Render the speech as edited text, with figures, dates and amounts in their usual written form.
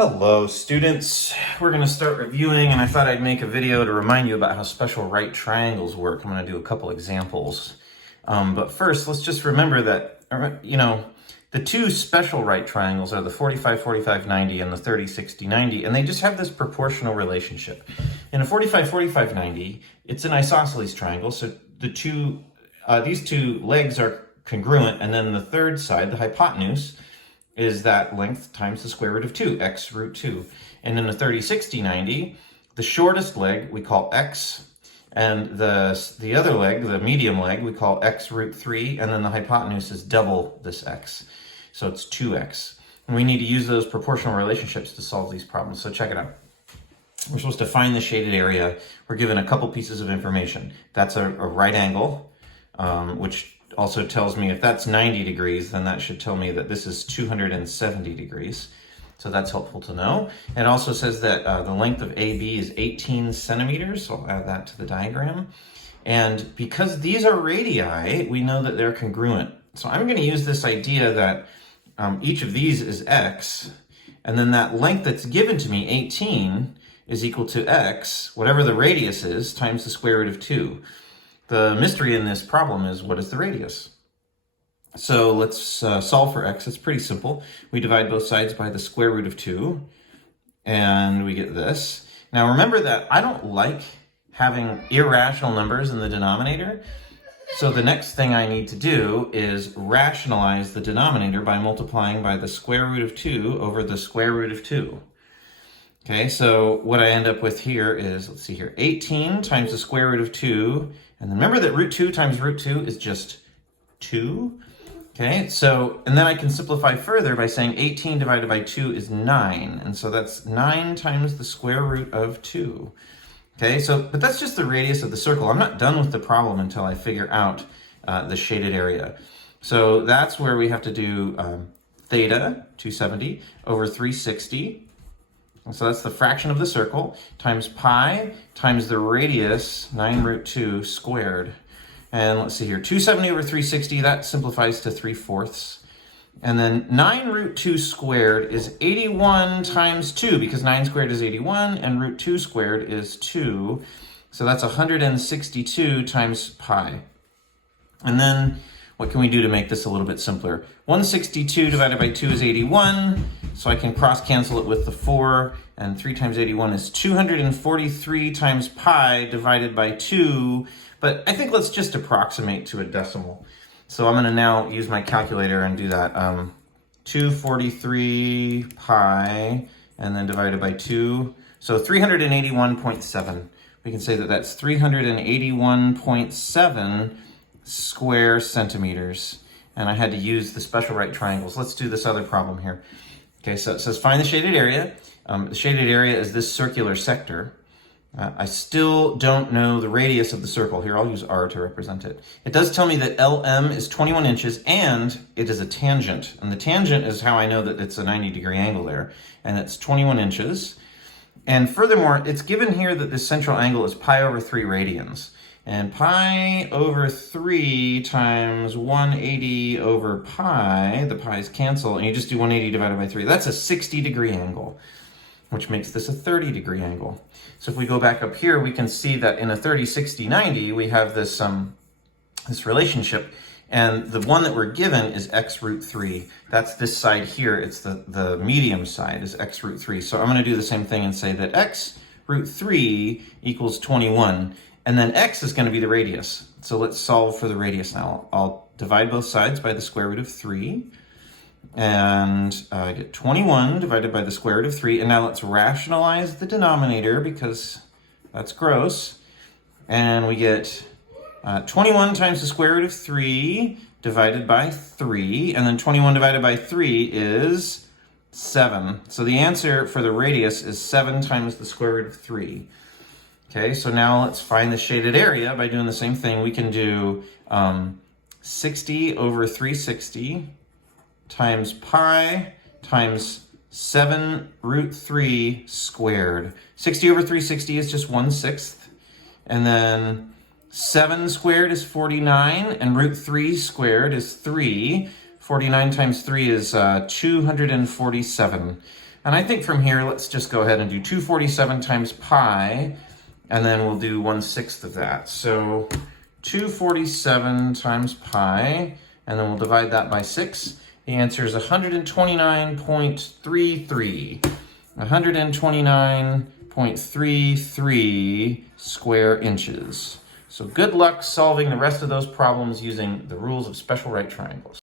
Hello students, we're going to start reviewing, and I thought I'd make a video to remind you about how special right triangles work. I'm going to do a couple examples. But first, let's just remember that, the two special right triangles are the 45-45-90 and the 30-60-90, and they just have this proportional relationship. In a 45-45-90, it's an isosceles triangle, so these two legs are congruent, and then the third side, the hypotenuse, is that length times the square root of 2, x root 2. And in the 30-60-90, the shortest leg we call x, and the other leg, the medium leg, we call x root 3, and then the hypotenuse is double this x. So it's 2x. And we need to use those proportional relationships to solve these problems. So check it out. We're supposed to find the shaded area. We're given a couple pieces of information. That's a right angle, which also tells me if that's 90 degrees, then that should tell me that this is 270 degrees. So that's helpful to know. It also says that the length of AB is 18 centimeters. So I'll add that to the diagram. And because these are radii, we know that they're congruent. So I'm going to use this idea that each of these is x, and then that length that's given to me, 18, is equal to x, whatever the radius is, times the square root of 2. The mystery in this problem is, what is the radius? So let's solve for x. It's pretty simple. We divide both sides by the square root of 2, and we get this. Now remember that I don't like having irrational numbers in the denominator, so the next thing I need to do is rationalize the denominator by multiplying by the square root of 2 over the square root of 2. Okay, so what I end up with here is, let's see here, 18 times the square root of 2, and remember that root 2 times root 2 is just 2. Okay, so, and then I can simplify further by saying 18 divided by 2 is 9, and so that's 9 times the square root of 2. Okay, so, but that's just the radius of the circle. I'm not done with the problem until I figure out the shaded area. So that's where we have to do theta, 270, over 360. So that's the fraction of the circle, times pi, times the radius, 9 root 2 squared. And let's see here, 270 over 360, that simplifies to 3/4. And then 9 root 2 squared is 81 times 2, because 9 squared is 81, and root 2 squared is 2. So that's 162 times pi. And then what can we do to make this a little bit simpler? 162 divided by 2 is 81, so I can cross cancel it with the 4, and 3 times 81 is 243 times pi divided by 2, but I think let's just approximate to a decimal. So I'm going to now use my calculator and do that. 243 pi, and then divided by 2, so 381.7. We can say that that's 381.7 square centimeters, and I had to use the special right triangles. Let's do this other problem here. Okay, so it says find the shaded area. The shaded area is this circular sector. I still don't know the radius of the circle. Here, I'll use r to represent it. It does tell me that LM is 21 inches, and it is a tangent. And the tangent is how I know that it's a 90-degree angle there, and it's 21 inches. And furthermore, it's given here that this central angle is pi over 3 radians. And pi over 3 times 180 over pi, the pi's cancel, and you just do 180 divided by 3. That's a 60-degree angle, which makes this a 30-degree angle. So if we go back up here, we can see that in a 30-60-90, we have this, this relationship, and the one that we're given is x root 3. That's this side here. It's the medium side is x root 3. So I'm going to do the same thing and say that x root 3 equals 21. And then x is going to be the radius. So let's solve for the radius now. I'll divide both sides by the square root of 3. And I get 21 divided by the square root of 3. And now let's rationalize the denominator, because that's gross. And we get 21 times the square root of 3 divided by 3. And then 21 divided by 3 is 7. So the answer for the radius is 7 times the square root of 3. Okay, so now let's find the shaded area by doing the same thing. We can do 60 over 360 times pi times 7 root 3 squared. 60 over 360 is just 1/6. And then 7 squared is 49, and root 3 squared is 3. 49 times 3 is 247. And I think from here, let's just go ahead and do 247 times pi, and then we'll do 1/6 of that. So 247 times pi, and then we'll divide that by 6. The answer is 129.33. 129.33 square inches. So good luck solving the rest of those problems using the rules of special right triangles.